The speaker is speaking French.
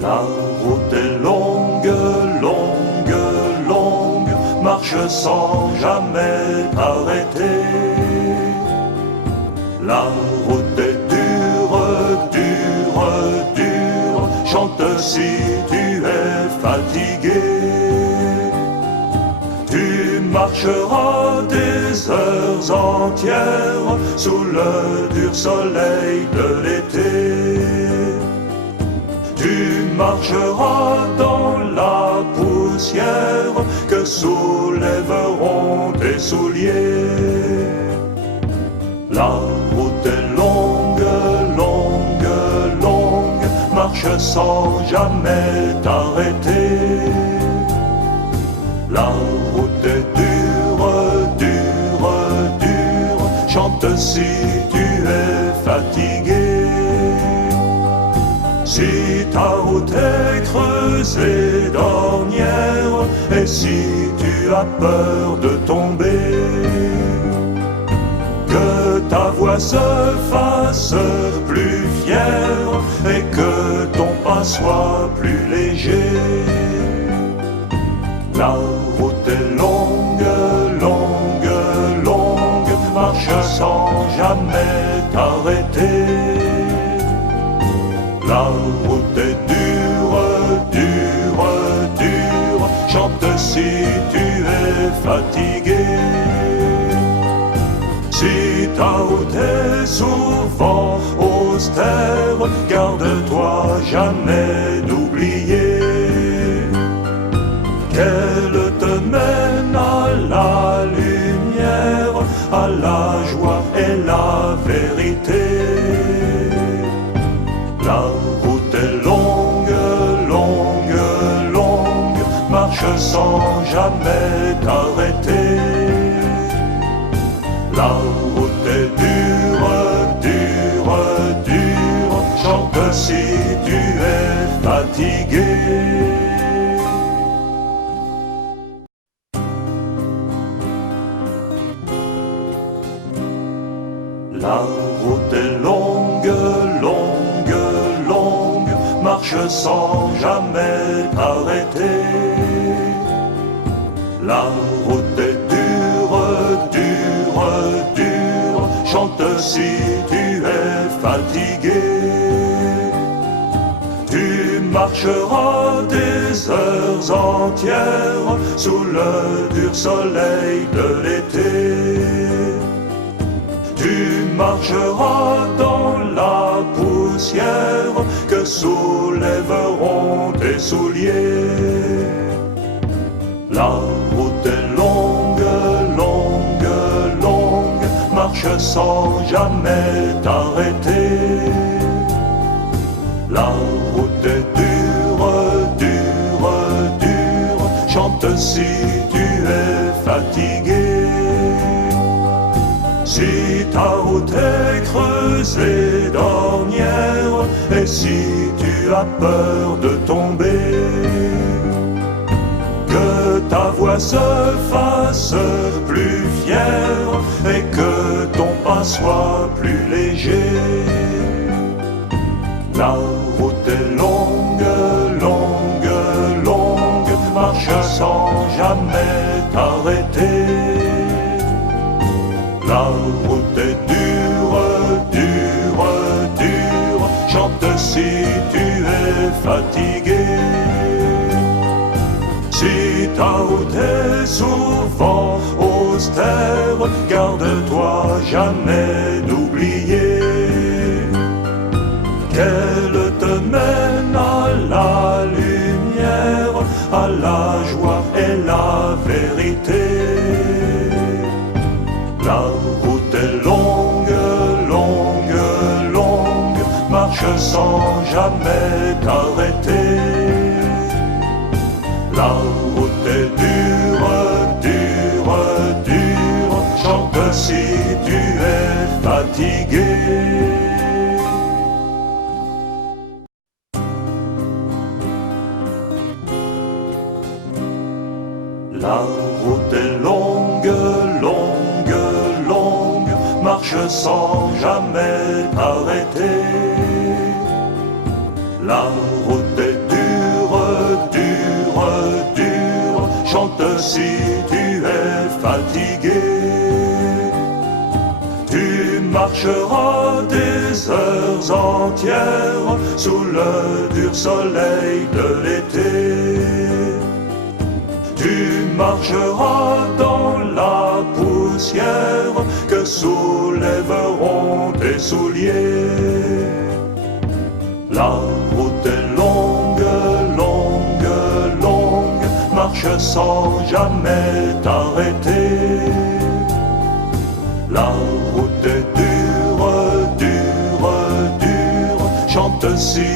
La route est longue, longue, longue, marche sans jamais t'arrêter. La route est dure, dure, dure, chante si tu es fatigué. Tu marcheras des heures entières sous le dur soleil de l'été. Tu marcheras dans la poussière que soulèveront tes souliers. La route est longue, longue, longue, marche sans jamais t'arrêter. La route est dure, dure, dure, chante si tu es fatigué. Si ta route est creusée d'ornières et si tu as peur de tomber, que ta voix se fasse plus fière et que ton pas soit plus léger. La route est longue, longue, longue, marche sans jamais t'arrêter. La route est dure, dure, dure, chante si tu es fatigué. Si ta route est souvent austère, garde-toi jamais d'oublier qu'elle te mène à la lumière, à la joie et la vérité. La route est longue, longue, longue, marche sans jamais t'arrêter. La route est dure, dure, dure, chante si tu es fatigué. La route est longue, longue, longue, marche sans jamais t'arrêter. La route est dure, dure, dure, chante si tu es fatigué. Tu marcheras des heures entières sous le dur soleil de l'été. Tu marcheras dans la poussière que soulèveront tes souliers. La route est longue, longue, longue, marche sans jamais t'arrêter. La route est dure, dure, dure, chante si tu es fatigué. Si ta route est creusée d'ornières et si tu as peur de tomber, que ta voix se fasse plus fière et que ton pas soit plus léger. La route est longue, longue, longue, marche sans jamais t'arrêter. La route est dure, dure, dure, chante si tu es fatigué. Si ta route est souvent austère, garde-toi jamais d'oublier qu'elle te mène à la lumière, à la joie et la vérité. La route est longue, longue, longue, marche sans jamais t'arrêter. La route est dure, dure, dure, chante si tu es fatigué. La route est longue, longue, longue, marche sans jamais t'arrêter. La route est dure. si tu es fatigué. Tu marcheras des heures entières sous le dur soleil de l'été. Tu marcheras dans la poussière que soulèveront tes souliers. La route est longue, longue, longue, marche sans jamais t'arrêter. La route est dure, dure, dure, chante si